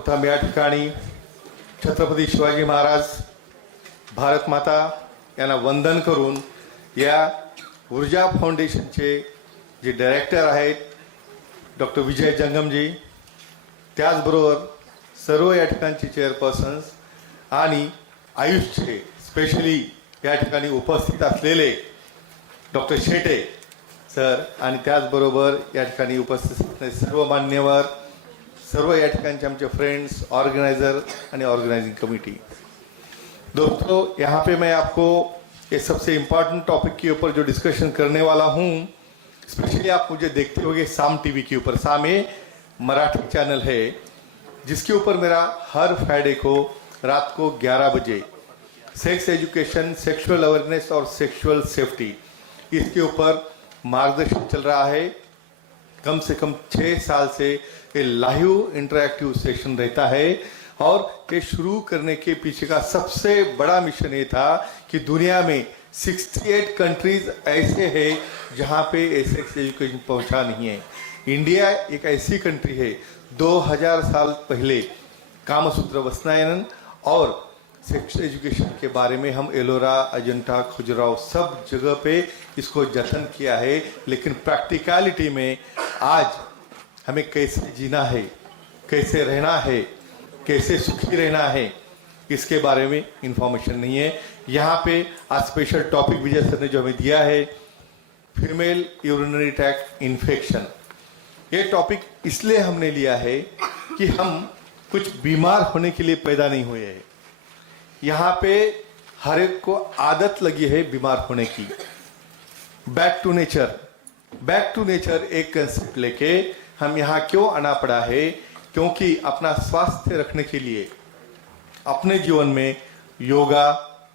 सर्वप्रथम या ठिकाणी छत्रपती शिवाजी महाराज, भारत माता यांना वंदन करून या ऊर्जा फाउंडेशनचे जे डायरेक्टर आहेत डॉक्टर विजय जंगमजी, त्याचबरोबर सर्व या ठिकाणचे चेअरपर्सन्स आणि आयुषचे स्पेशली या ठिकाणी उपस्थित असलेले डॉक्टर शेटे सर आणि त्याचबरोबर या ठिकाणी उपस्थित असलेले सर्व मान्यवर, सर्व या ठिकाणचे आमचे फ्रेंड्स, ऑर्गेनाइजर आणि ऑर्गेनाइजिंग कमेटी। दोस्तों, यहाँ पे मैं आपको ये सबसे इम्पोर्टेंट टॉपिक के ऊपर जो डिस्कशन करने वाला हूँ, स्पेशली आप मुझे देखते होंगे साम टीवी के ऊपर। साम ये मराठी चैनल है जिसके ऊपर मेरा हर फ्राइडे को रात को 11 बजे सेक्स एजुकेशन, सेक्सुअल अवेयरनेस और सेक्सुअल सेफ्टी, इसके ऊपर मार्गदर्शन चल रहा है। कम से कम 6 साल से ये लाइव इंटरैक्टिव सेशन रहता है और ये शुरू करने के पीछे का सबसे बड़ा मिशन ये था कि दुनिया में 68 कंट्रीज ऐसे हैं जहाँ पे सेक्स एजुकेशन पहुँचा नहीं है। इंडिया एक ऐसी कंट्री है 2000 साल पहले कामसूत्र वस्त्रायन और सेक्स एजुकेशन के बारे में हम एलोरा, अजंता, खजुराहो सब जगह पे इसको जतन किया है, लेकिन प्रैक्टिकलिटी में आज हमें कैसे जीना है, कैसे रहना है, कैसे सुखी रहना है, इसके बारे में इंफॉर्मेशन नहीं है। यहाँ पे आज स्पेशल टॉपिक विजय सर ने जो हमें दिया है, फीमेल यूरिनरी ट्रैक्ट इन्फेक्शन। ये टॉपिक इसलिए हमने लिया है कि हम कुछ बीमार होने के लिए पैदा नहीं हुए हैं। यहाँ पे हर एक को आदत लगी है बीमार होने की। Back to nature, back to nature एक कंसेप्ट लेके हम यहाँ क्यों आना पड़ा है, क्योंकि अपना स्वास्थ्य रखने के लिए अपने जीवन में योगा,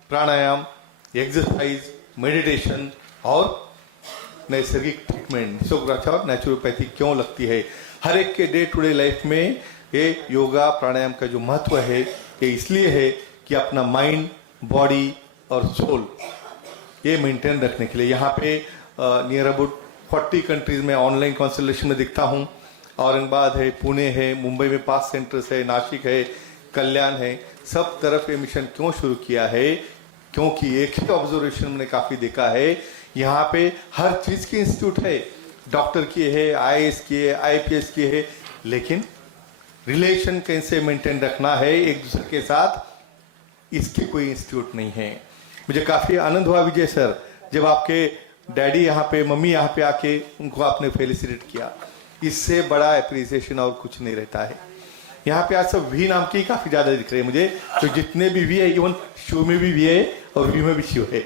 प्राणायाम, एक्सरसाइज, मेडिटेशन और नैसर्गिक ट्रीटमेंट, निसर्गाचा और नेचुरोपैथी क्यों लगती है। हर एक के डे टू डे लाइफ में ये योगा प्राणायाम का जो महत्व है ये इसलिए है कि अपना माइंड, बॉडी और सोल ये मेंटेन रखने के लिए। यहाँ पे नियर अबाउट 40 कंट्रीज में ऑनलाइन कंसल्टेशन में दिखता हूँ। औरंगाबाद है, पुणे है, मुंबई में 5 सेंटर्स है, नासिक है, कल्याण है, सब तरफ ये मिशन क्यों शुरू किया है, क्योंकि एक ही ऑब्जर्वेशन मैंने काफ़ी देखा है, यहाँ पे हर चीज़ की इंस्टीट्यूट है, डॉक्टर की है, IAS की है, IPS की है, लेकिन रिलेशन कैसे मेंटेन रखना है एक दूसरे के साथ, इसकी कोई इंस्टीट्यूट नहीं है। मुझे काफ़ी आनंद हुआ विजय सर जब आपके डैडी यहाँ पे, मम्मी यहाँ पे आके उनको आपने फेलिसिटेट किया। इससे बड़ा एप्रिसिएशन और कुछ नहीं रहता है। यहाँ पे आज सब वी नाम की काफ़ी ज़्यादा दिख रहे हैं मुझे, तो जितने भी वी है, इवन शिव में भी वी है और वी में भी शिव है।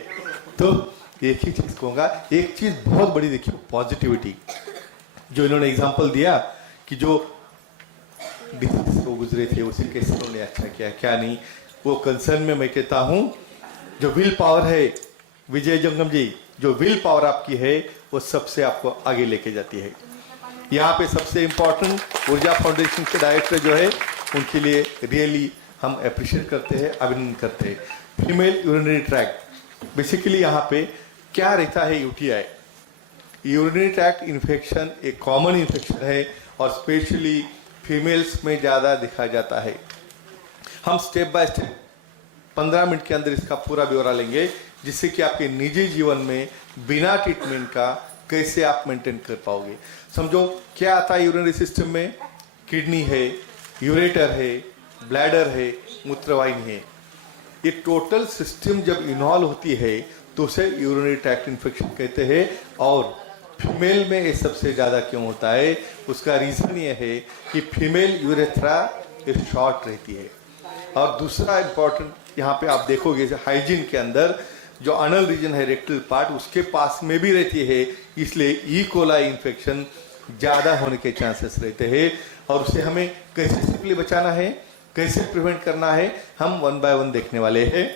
तो एक ही चीज़ कहूँगा, एक चीज़ बहुत बड़ी देखिए, पॉजिटिविटी। जो इन्होंने एग्जाम्पल दिया कि जो डिसीज को गुजरे थे उसे कैसे उन्होंने अच्छा किया, क्या नहीं, वो कंसर्न में मैं कहता हूँ जो विल पावर है विजय जंगम जी, जो विल पावर आपकी है वो सबसे आपको आगे लेके जाती है। यहाँ पे सबसे इम्पोर्टेंट ऊर्जा फाउंडेशन के डायरेक्टर जो है उनके लिए रियली हम अप्रिशिएट करते हैं, अभिनंदन करते हैं। फीमेल यूरिनरी ट्रैक्ट, बेसिकली यहाँ पे क्या रहता है, UTI यूरिनरी ट्रैक्ट इन्फेक्शन एक कॉमन इन्फेक्शन है और स्पेशली फीमेल्स में ज़्यादा दिखा जाता है। हम स्टेप बाय स्टेप 15 मिनट के अंदर इसका पूरा ब्यौरा लेंगे, जिससे कि आपके निजी जीवन में बिना ट्रीटमेंट का कैसे आप मेंटेन कर पाओगे। समझो क्या आता है यूरिनरी सिस्टम में, किडनी है, यूरेटर है, ब्लैडर है, मूत्रवाहिनी है। ये टोटल सिस्टम जब इन्वॉल्व होती है तो उसे यूरिनरी ट्रैक्ट इन्फेक्शन कहते हैं। और फीमेल में ये सबसे ज़्यादा क्यों होता है, उसका रीज़न ये है कि फीमेल यूरेथ्रा शॉर्ट रहती है। और दूसरा इम्पॉर्टेंट यहाँ पे आप देखोगे हाइजीन के अंदर जो अनल रीजन है, रेक्टल पार्ट, उसके पास में भी रहती है, इसलिए ई कोलाई इन्फेक्शन ज़्यादा होने के चांसेस रहते हैं। और उसे हमें कैसे सिंपली बचाना है, कैसे प्रिवेंट करना है, हम 1 बाय 1 देखने वाले हैं।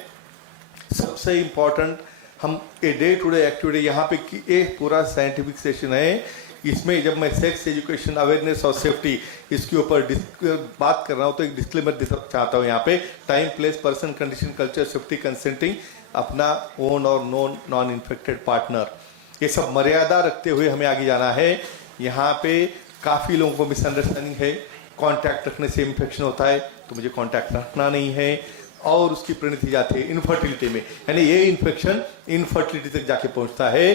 सबसे इम्पॉर्टेंट हम a day to day activity यहाँ पे एक पूरा साइंटिफिक सेशन है। इसमें जब मैं सेक्स एजुकेशन, अवेयरनेस और सेफ्टी इसके ऊपर बात कर रहा हूँ तो एक डिस्क्लेमर देना चाहता हूँ। यहाँ पे time, place, person, condition, culture, safety, consenting, अपना ओन और नॉन इन्फेक्टेड पार्टनर, ये सब मर्यादा रखते हुए हमें आगे जाना है। यहाँ पे काफ़ी लोगों को मिसअंडरस्टैंडिंग है कांटेक्ट रखने से इन्फेक्शन होता है तो मुझे कांटेक्ट रखना नहीं है, और उसकी परिणति जाती है इनफर्टिलिटी में, यानी ये इन्फेक्शन इनफर्टिलिटी तक जाके पहुंचता है।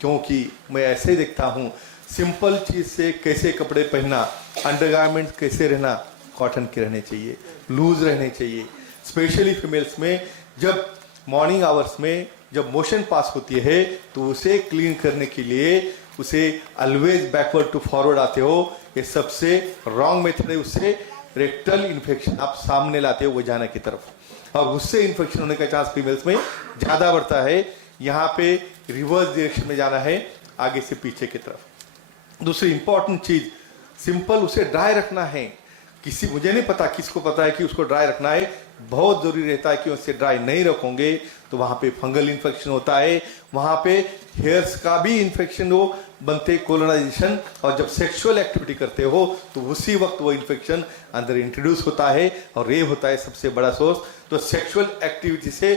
क्योंकि मैं ऐसे ही देखता हूँ, सिंपल चीज से कैसे कपड़े पहनना, अंडरगारमेंट कैसे रहना, कॉटन के रहने चाहिए, लूज रहने चाहिए। स्पेशली फीमेल्स में जब मॉर्निंग आवर्स में जब मोशन पास होती है तो उसे क्लीन करने के लिए उसे ऑलवेज बैकवर्ड टू फॉरवर्ड आते हो, ये सबसे रॉन्ग मेथड है। उससे रेक्टल इन्फेक्शन आप सामने लाते हो वजाना की तरफ, और उससे इन्फेक्शन होने का चांस फीमेल्स में ज्यादा बढ़ता है। यहाँ पे रिवर्स डायरेक्शन में जाना है, आगे से पीछे की तरफ। दूसरी इंपॉर्टेंट चीज, सिंपल उसे ड्राई रखना है। किसी, मुझे नहीं पता किसको पता है कि उसको ड्राई रखना है, बहुत जरूरी रहता है कि उससे ड्राई नहीं रखोगे तो वहां पे फंगल इन्फेक्शन होता है, वहां पे हेयर्स का भी इन्फेक्शन हो बनते, कोलोनाइजेशन, और जब सेक्सुअल एक्टिविटी करते हो तो उसी वक्त वो इन्फेक्शन अंदर इंट्रोड्यूस होता है, और ये होता है सबसे बड़ा सोर्स। तो सेक्सुअल एक्टिविटी से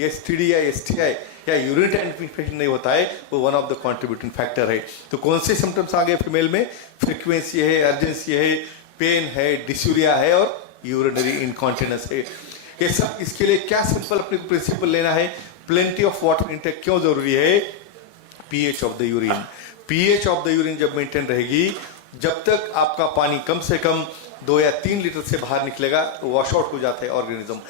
एसटीडी या एसटीआई या यूरिनरी इन्फेक्शन नहीं होता है, वो one of the contributing factor है। तो कौन से सिम्टम्स आ गए फीमेल में? फ्रीक्वेंसी है, अर्जेंसी है, पेन है, डिस्यूरिया है, और यूरिनरी इनकॉन्टिनेंस है। ये सब, इसके लिए क्या सिंपल अपने को प्रिंसिपल लेना है? प्लेंटी ऑफ वाटर इंटेक क्यों जरूरी है? PH of the urine, pH of the urine जब मेंटेन रहेगी, जब तक आपका पानी कम से कम 2 या 3 लीटर से बाहर निकलेगा तो वॉश आउट हो जाता है ऑर्गेनिज्म।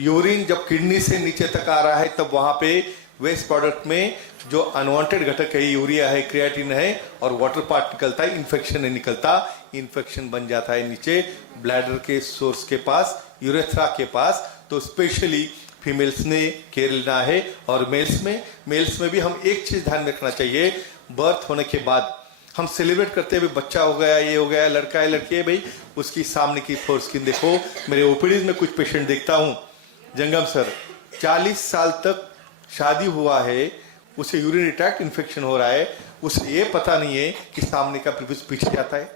यूरिन जब किडनी से नीचे तक आ रहा है तब वहां पे वेस्ट प्रोडक्ट में जो अनवांटेड घटक है, यूरिया है, क्रिएटिन है, और वाटर पार्ट निकलता है, इन्फेक्शन नहीं निकलता, इन्फेक्शन बन जाता है नीचे ब्लैडर के सोर्स के पास, यूरेथ्रा के पास। तो स्पेशली फीमेल्स ने केयर लेना है, और मेल्स में भी हम एक चीज ध्यान में रखना चाहिए, बर्थ होने के बाद हम सेलिब्रेट करते हैं, बच्चा हो गया, ये हो गया, लड़का है, लड़की है, भाई उसकी सामने की फोर स्किन देखो। मेरे ओपीडीज में कुछ पेशेंट देखता हूँ, जंगम सर 40 साल तक शादी हुआ है, उसे यूरिनरी ट्रैक्ट इन्फेक्शन हो रहा है, उसे ये पता नहीं है कि सामने का प्रीवियस पीछे जाता है,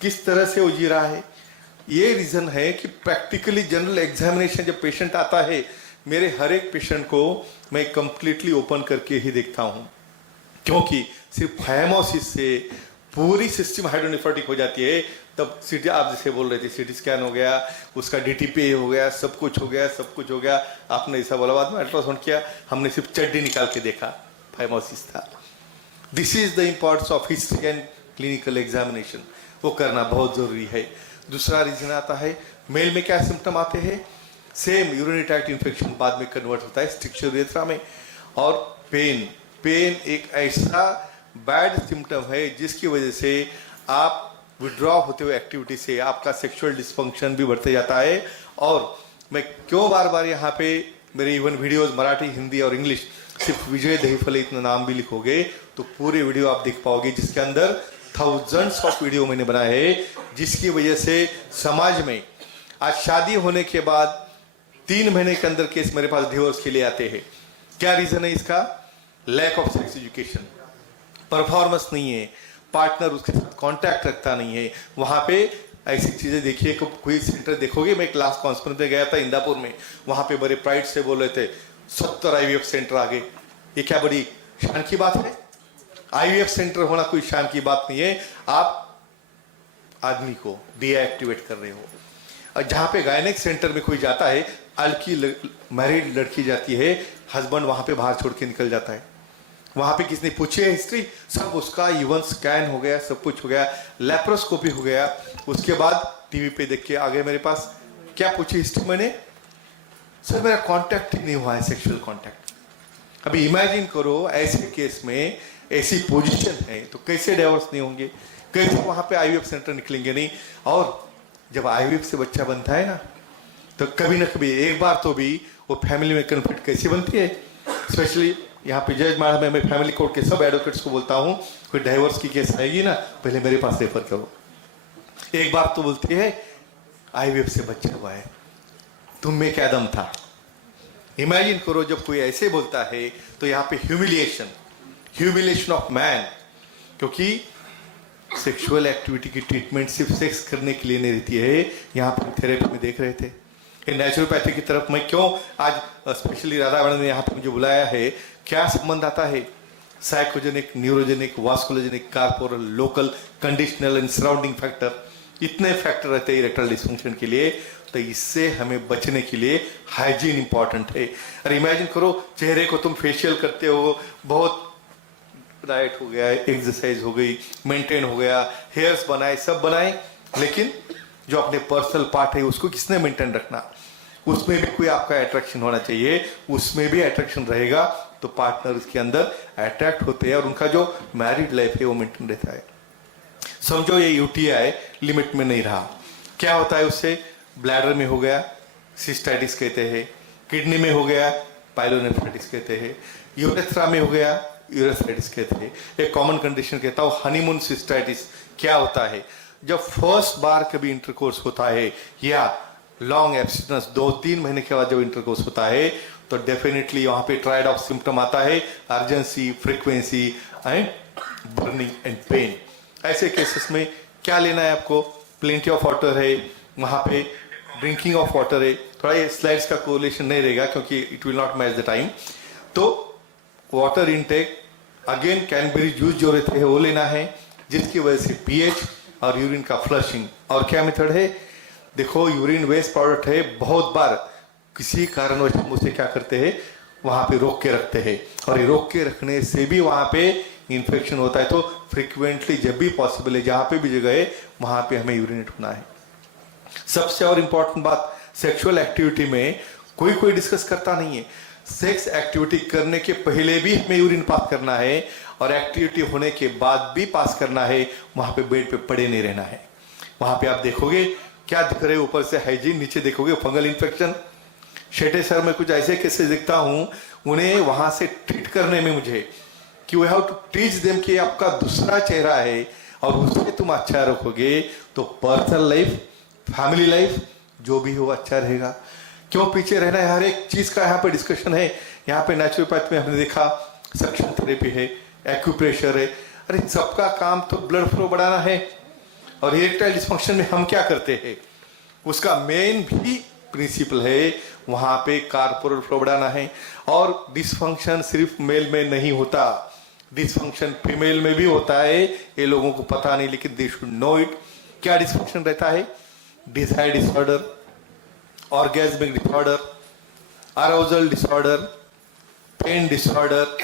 किस तरह से वो जी रहा है। ये रीजन है कि प्रैक्टिकली जनरल एग्जामिनेशन जब पेशेंट आता है, मेरे हर एक पेशेंट को मैं कंप्लीटली ओपन करके ही देखता हूं, क्योंकि सिर्फ हाइमोसिस से पूरी सिस्टम हाइड्रोनेफ्रोटिक हो जाती है। तब सीटी, आप जैसे बोल रहे थे, सीटी स्कैन हो गया, उसका डीटीपी हो गया, सब कुछ हो गया, सब कुछ हो गया। आपने ऐसा बोला, बाद में अल्ट्रासाउंड किया, हमने सिर्फ चड्डी निकाल के देखा, हाइमोसिस था। This is the importance of history and clinical examination, वो करना बहुत जरूरी है। दूसरा रीजन आता है, मेल में क्या सिम्टम आते हैं? सेम यूरिनरी ट्रैक्ट इन्फेक्शन बाद में कन्वर्ट होता है स्ट्रिक्चर यूरेथ्रा में, और पेन एक ऐसा बैड सिम्टम है जिसकी वजह से आप विड्रॉ होते हुए एक्टिविटी से आपका सेक्सुअल डिस्फंक्शन भी बढ़ते जाता है। और मैं क्यों बार बार यहाँ पे मेरे इवन वीडियोस मराठी, हिंदी और इंग्लिश, सिर्फ विजय दहीफले इतना नाम भी लिखोगे तो पूरे वीडियो आप देख पाओगे, जिसके अंदर थाउजेंड्स ऑफ वीडियो मैंने बनाए हैं, जिसकी वजह से समाज में आज शादी होने के बाद 3 महीने के अंदर केस मेरे पास डिवोर्स के लिए आते हैं। क्या रीजन है इसका? Lack of sex education, performance नहीं है, पार्टनर उसके साथ कांटेक्ट रखता नहीं है। वहां पे ऐसी चीजें देखिए, कोई सेंटर देखोगे, मैं एक लास्ट कॉन्फ्रेंस में गया था इंदापुर में, वहां पे बड़े प्राइड से बोल रहे थे 70 IVF सेंटर आ गए। ये क्या बड़ी शान की बात है? IVF सेंटर होना कोई शान की बात नहीं है, आप आदमी को डीएक्टिवेट कर रहे हो। और जहां पे गायनेक सेंटर में कोई जाता है, अलकी मैरिड लड़की जाती है, हस्बैंड वहां पे बाहर छोड़ के निकल जाता है, वहां पे किसने पूछी है हिस्ट्री? सब उसका इवन स्कैन हो गया, सब कुछ हो गया, लेप्रोस्कोपी हो गया, उसके बाद टीवी पे देख के आ गए मेरे पास। क्या पूछी हिस्ट्री मैंने? सर मेरा कांटेक्ट ही नहीं हुआ है, सेक्सुअल कांटेक्ट। अभी इमेजिन करो, ऐसे केस में ऐसी पोजीशन है तो कैसे डिवोर्स नहीं होंगे, कैसे वहां पे IVF सेंटर निकलेंगे नहीं। और जब IVF से बच्चा बनता है ना, तो कभी ना कभी एक बार तो भी वो फैमिली में कन्फ्लिक्ट कैसे बनती है। स्पेशली यहाँ पे जज मैडम में, मैं फैमिली कोर्ट के सब एडवोकेट्स को बोलता हूँ, कोई डाइवोर्स की केस आएगी ना, पहले मेरे पास रेफर करो। एक बार तो बोलती है IVF से बच्चा हुआ है, तुम में क्या दम था। इमेजिन करो जब कोई ऐसे बोलता है तो यहाँ पे ह्यूमिलिएशन ऑफ मैन, क्योंकि सेक्सुअल एक्टिविटी की ट्रीटमेंट सिर्फ सेक्स करने के लिए नहीं रहती है। यहाँ पे थेरेपी में देख रहे थे, नेचुरोपैथी की तरफ मैं क्यों आज स्पेशली राधा मैडम ने यहाँ पे मुझे बुलाया है, क्या संबंध आता है? Psychogenic, neurogenic, वास्कुलोजेनिक, corporeal, local, conditional and surrounding factor, इतने फैक्टर रहते हैं इरेक्टाइल डिसफंक्शन के लिए। तो इससे हमें बचने के लिए हाइजीन इंपॉर्टेंट है। अरे इमेजिन करो, चेहरे को तुम फेशियल करते हो, बहुत डाइट हो गया, एक्सरसाइज हो गई, मेंटेन हो गया, हेयर्स बनाए, सब बनाए, लेकिन जो अपने पर्सनल पार्ट है उसको किसने मेंटेन रखना? उसमें भी कोई आपका अट्रैक्शन होना चाहिए, उसमें भी अट्रैक्शन रहेगा तो पार्टनर के अंदर अट्रैक्ट होते हैं और उनका जो मैरिड लाइफ है वो मेंटेन रहता है। समझो ये यूटीआई लिमिट में नहीं रहा, क्या होता है उससे? ब्लैडर में हो गया, सिस्टाइटिस कहते हैं, किडनी में हो गया, पाइलोनेफ्राइटिस कहते हैं, यूरेथ्रा में हो गया, यूरेथ्राइटिस कहते हैं। एक कॉमन कंडीशन कहता हूं हनीमून सिस्टाइटिस। क्या होता है? जब फर्स्ट बार कभी इंटरकोर्स होता है या लॉन्ग एब्स्टिनेंस 2-3 महीने के बाद जब इंटरकोर्स होता है तो डेफिनेटली वहां पे ट्रायड ऑफ सिम्टम आता है, urgency, frequency and burning and pain. ऐसे केसेस में क्या लेना है आपको? प्लेंटी ऑफ वाटर है, वहां पे ड्रिंकिंग ऑफ वाटर है। थोड़ा ये स्लाइड्स का कोरिलेशन नहीं रहेगा क्योंकि it will not match the time. तो water intake, again cranberry juice जो रहते हैं वो लेना है, जिसकी वजह से पीएच और यूरिन का फ्लशिंग। और क्या मेथड है? देखो यूरिन वेस्ट प्रोडक्ट है, बहुत बार किसी कारणवश हम उसे क्या करते हैं, वहां पे रोक के रखते हैं और ये रोक के रखने से भी वहां पे इन्फेक्शन होता है। तो फ्रिक्वेंटली जब भी पॉसिबल है, जहां पे भी जगह है, वहां पे हमें यूरिनेट होना है। सबसे और इंपॉर्टेंट बात, सेक्सुअल एक्टिविटी में कोई डिस्कस करता नहीं है। सेक्स एक्टिविटी करने के पहले भी हमें यूरिन पास करना है और एक्टिविटी होने के बाद भी पास करना है। वहां पे बेड पे पड़े नहीं रहना है। वहां पे आप देखोगे क्या दिख रहे, ऊपर से हाइजीन, नीचे देखोगे फंगल इन्फेक्शन। शेटे सर में कुछ ऐसे केसेस देखता हूं, उन्हें वहां से ट्रीट करने में मुझे कि we have to teach them कि आपका दूसरा चेहरा है और उससे तुम अच्छा रखोगे तो पर्सनल लाइफ, फैमिली लाइफ जो भी हो अच्छा रहेगा। क्यों पीछे रहना है? हर एक चीज का यहाँ पे डिस्कशन है। यहाँ पे नेचुरोपैथ में हमने देखा सक्शन थेरेपी है, एक्यूप्रेशर है। अरे सबका काम तो ब्लड फ्लो बढ़ाना है। और इरेक्टाइल डिसफंक्शन में हम क्या करते हैं? उसका मेन भी प्रिंसिपल है, वहां पे कार्पोरल फ्लो बढ़ाना है। और डिसफंक्शन सिर्फ मेल में नहीं होता, डिसफंक्शन फीमेल में भी होता है। ये लोगों को पता नहीं, लेकिन दे शुड नो इट। क्या डिसफंक्शन रहता है? Desire disorder, orgasmic disorder, arousal disorder, pain disorder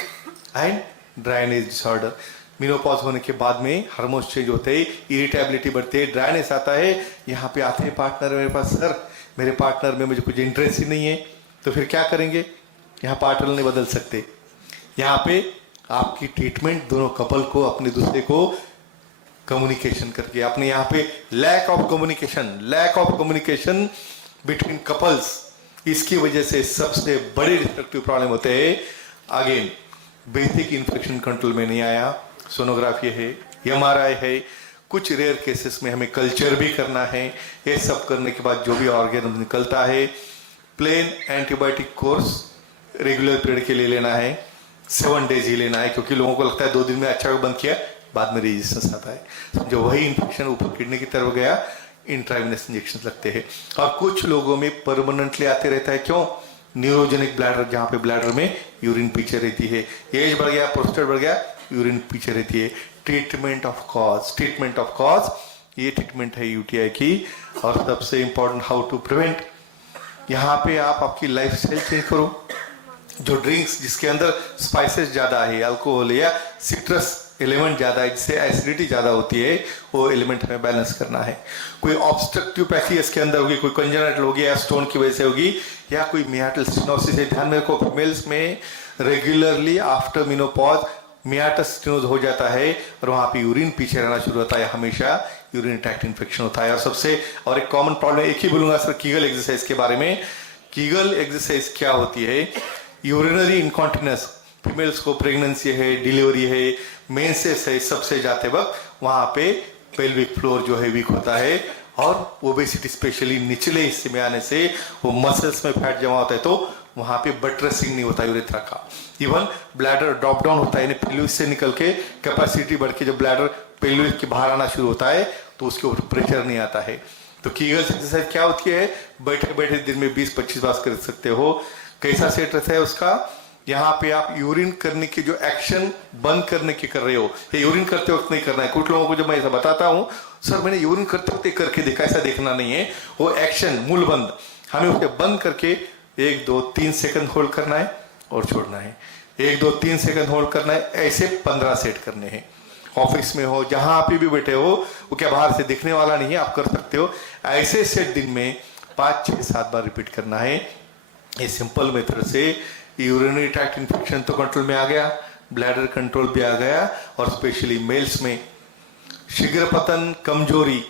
and drainage disorder. Menopause होने के बाद में हार्मोन्स चेंज होते हैं, इरिटेबिलिटी बढ़ती है, ड्राइनेस आता है। यहाँ पे आते हैं पार्टनर मेरे पास, सर मेरे पार्टनर में मुझे कुछ इंटरेस्ट ही नहीं है। तो फिर क्या करेंगे? यहाँ पार्टनर नहीं बदल सकते। यहाँ पे आपकी ट्रीटमेंट दोनों कपल को अपने दूसरे को कम्युनिकेशन करके, अपने यहाँ पे lack of communication between couples, इसकी वजह से सबसे बड़े डिस्ट्रक्टिव प्रॉब्लम होते हैं। अगेन बेसिक इन्फेक्शन कंट्रोल में नहीं आया, सोनोग्राफी है, एमआरआई है, कुछ रेयर केसेस में हमें कल्चर भी करना है। ये सब करने के बाद जो भी ऑर्गेनिज्म निकलता है, plain antibiotic course regular period के लिए लेना है, 7 डेज ही लेना है, क्योंकि लोगों को लगता है 2 दिन में अच्छा बंद किया, बाद में रेजिस्टेंस आता है। जो वही इन्फेक्शन ऊपर किडनी की तरफ गया, इंट्रावेनस इंजेक्शन लगते हैं। और कुछ लोगों में परमानेंटली आते रहता है। क्यों? न्यूरोजेनिक ब्लैडर, जहां पे ब्लैडर में यूरिन पीछे रहती है, एज बढ़ गया, प्रोस्टेट बढ़ गया, यूरिन पीछे रहती है। ट्रीटमेंट ऑफ कॉज, ये ट्रीटमेंट है यूटीआई की। और सबसे इंपॉर्टेंट, हाउ टू प्रिवेंट। यहाँ पे आप आपकी लाइफ स्टाइल चेंज करो। जो ड्रिंक्स जिसके अंदर स्पाइसेस ज्यादा है, अल्कोहल या सिट्रस एलिमेंट ज्यादा है, जिससे एसिडिटी ज्यादा होती है, वो एलिमेंट हमें बैलेंस करना है। कोई ऑब्स्ट्रक्टिव पैथी इसके अंदर होगी, कोई कंजेनिटल होगी या स्टोन की वजह से होगी, या कोई मियाटल स्टेनोसिस है। ध्यान में रखो, फीमेल्स में रेगुलरली आफ्टर मेनोपॉज मियाटस स्टेनोज हो जाता है और वहां पे यूरिन पीछे रहना शुरू होता है, हमेशा यूरिन ट्रैक्ट इन्फेक्शन होता है। और सबसे और एक कॉमन प्रॉब्लम एक ही बोलूंगा सर, कीगल एक्सरसाइज के बारे में। कीगल एक्सरसाइज क्या होती है? यूरिनरी इनकॉन्टिनेंस, फीमेल्स को प्रेगनेंसी है, डिलीवरी है, मेंसेस है, सबसे जाते वक्त वहां पे पेल्विक फ्लोर जो है वीक होता है और ओबेसिटी स्पेशली निचले हिस्से में आने से वो मसल्स में फैट जमा होता है, तो वहां पे बटरेसिंग नहीं होता यूरेथ्रा का। इवन ब्लैडर ड्रॉप डाउन होता है, पेल्विस से निकल के कैपेसिटी बढ़ के जब ब्लैडर पेल्विस के बाहर आना शुरू होता है तो उसके ऊपर प्रेशर नहीं आता है। तो कीगल एक्सरसाइज क्या होती है? बैठे बैठे दिन में 20-25 बार कर सकते हो। कैसा सेट रहता है उसका? यहाँ पे आप यूरिन करने की जो एक्शन बंद करने की कर रहे हो, ये यूरिन करते वक्त नहीं करना है। कुछ लोगों को जब मैं ऐसा बताता हूँ सर मैंने यूरिन करते वक्त करके देखा, ऐसा देखना नहीं है, वो एक्शन मूल बंद, हमें उसे बंद करके 1 2 3 सेकंड होल्ड करना है और छोड़ना है, 1 2 3 सेकंड होल्ड करना है, ऐसे 15 सेट करने हैं। ऑफिस में हो, जहां आप भी बैठे हो, वो क्या बाहर से दिखने वाला नहीं है, आप कर सकते हो। ऐसे सेट दिन में 5 6 7 बार रिपीट करना है। ये सिंपल मेथड से यूरिनरी ट्रैक्ट इन्फेक्शन तो कंट्रोल में आ गया, ब्लैडर कंट्रोल भी आ गया, और स्पेशली मेल्स में शीघ्र पतन, कमजोरी,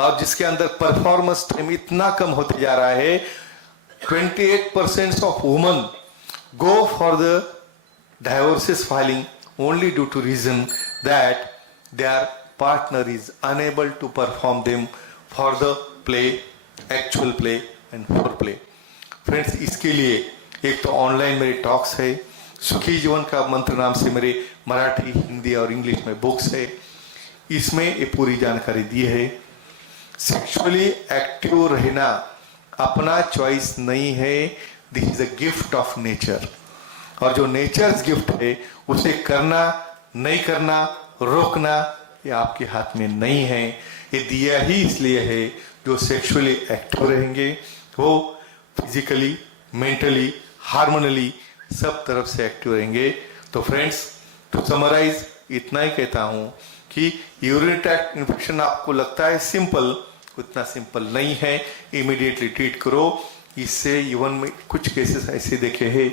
और जिसके अंदर परफॉर्मेंस टाइम इतना कम होते जा रहा है, 28% of woman go for the divorces filing only due to reason that their partner is unable to perform them for the play, actual play and foreplay. Friends, इसके लिए एक तो ऑनलाइन मेरे टॉक्स है, सुखी जीवन का मंत्र नाम से मेरे मराठी, हिंदी और इंग्लिश में बुक्स है, इसमें ये पूरी जानकारी दी है। सेक्सुअली एक्टिव रहना अपना चॉइस नहीं है, this is a gift of nature, और जो नेचर्स गिफ्ट है उसे करना नहीं करना, रोकना, ये आपके हाथ में नहीं है। ये दिया ही इसलिए है जो सेक्सुअली एक्टिव रहेंगे वो फिजिकली, मेंटली, हार्मोनली सब तरफ से एक्टिव रहेंगे। तो फ्रेंड्स, टू समराइज इतना ही कहता हूं कि यूरिनरी ट्रैक्ट इन्फेक्शन आपको लगता है सिंपल, उतना सिंपल नहीं है, इमीडिएटली ट्रीट करो। इससे इवन में कुछ केसेस ऐसे देखे हैं,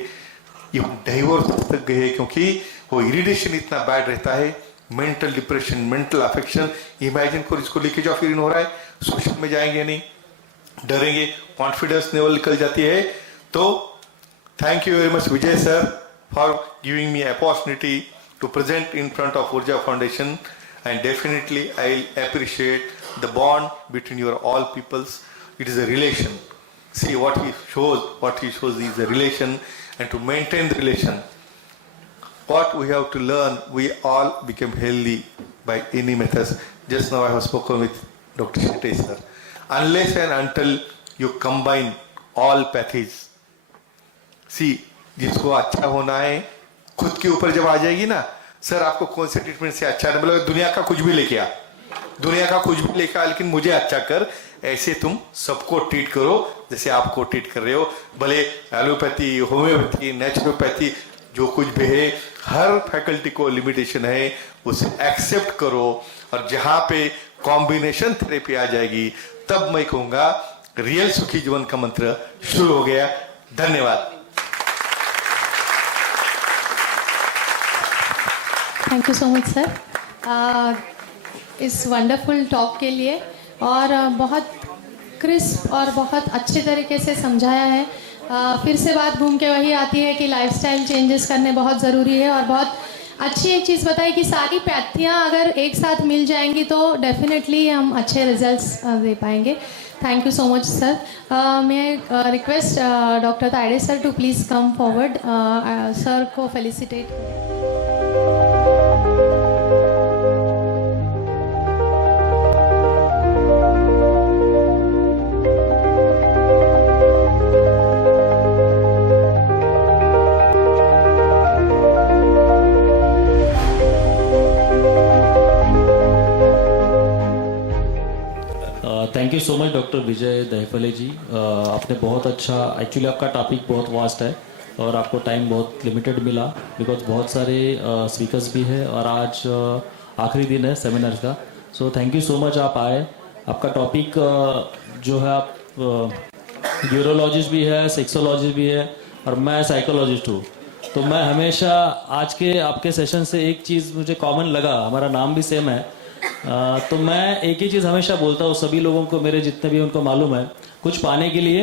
इवन डाइवोर्स तक गए, क्योंकि वो इरिटेशन इतना बैड रहता है, mental depression, mental affection. Imagine करो इसको लीकेज ऑफ यूरिन हो रहा है, सोशल में जाएंगे नहीं, डरेंगे, कॉन्फिडेंस लेवल निकल जाती है। तो thank you very much Vijay sir for giving me opportunity to present in front of Urja Foundation, and definitely I appreciate the bond between your all peoples. It is a relation. See what he shows is a relation, and to maintain the relation, what we have to learn, we all become healthy by any methods. Just now I have spoken with Dr. Shetty sir. Unless and until you combine all pathies, see, जिसको अच्छा होना है खुद के ऊपर जब आ जाएगी ना, सर आपको कौन से ट्रीटमेंट से अच्छा है, मतलब दुनिया का कुछ भी लेके आ, दुनिया का कुछ भी लेके आ, लेकिन मुझे अच्छा कर, ऐसे तुम सबको ट्रीट करो जैसे आपको ट्रीट कर रहे हो। भले एलोपैथी, होम्योपैथी, नेचुरोपैथी, जो कुछ भी है, हर फैकल्टी को लिमिटेशन है, उसे एक्सेप्ट करो। और जहां पे कॉम्बिनेशन थेरेपी आ जाएगी, तब मैं कहूंगा रियल सुखी जीवन का मंत्र शुरू हो गया। धन्यवाद। Thank you so much sir इस वंडरफुल टॉक के लिए, और बहुत क्रिस्प और बहुत अच्छे तरीके से समझाया है। फिर से बात घूम के वही आती है कि लाइफस्टाइल चेंजेस करने बहुत ज़रूरी है, और बहुत अच्छी एक चीज़ बताई कि सारी पैथियाँ अगर एक साथ मिल जाएंगी तो डेफिनेटली हम अच्छे रिजल्ट्स दे पाएंगे। Thank you so much sir. मैं request doctor Tayde sir to please come forward, sir को फेलिसिटेट करें। Thank you so much doctor Vijay Dahiphale ji. आपने बहुत अच्छा, एक्चुअली आपका टॉपिक बहुत वास्ट है और आपको टाइम बहुत लिमिटेड मिला, बिकॉज बहुत सारे स्पीकर्स भी है और आज आखिरी दिन है सेमिनार का। So thank you so much, आप आए। आपका टॉपिक जो है, आप यूरोलॉजिस्ट भी है, सेक्सोलॉजिस्ट भी है, और मैं साइकोलॉजिस्ट हूँ। तो मैं हमेशा आज के आपके सेशन से एक चीज़ मुझे कॉमन लगा, हमारा नाम भी सेम है। तो मैं एक ही चीज़ हमेशा बोलता हूँ सभी लोगों को, मेरे जितने भी उनको मालूम है, कुछ पाने के लिए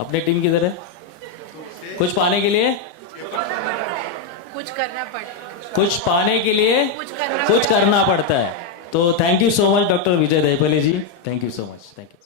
अपने टीम किधर है, कुछ पाने के लिए कुछ करना पड़ता है, कुछ पाने के लिए कुछ करना पड़ता है। तो thank you so much doctor Vijay Dahiphale ji, thank you so much, thank you.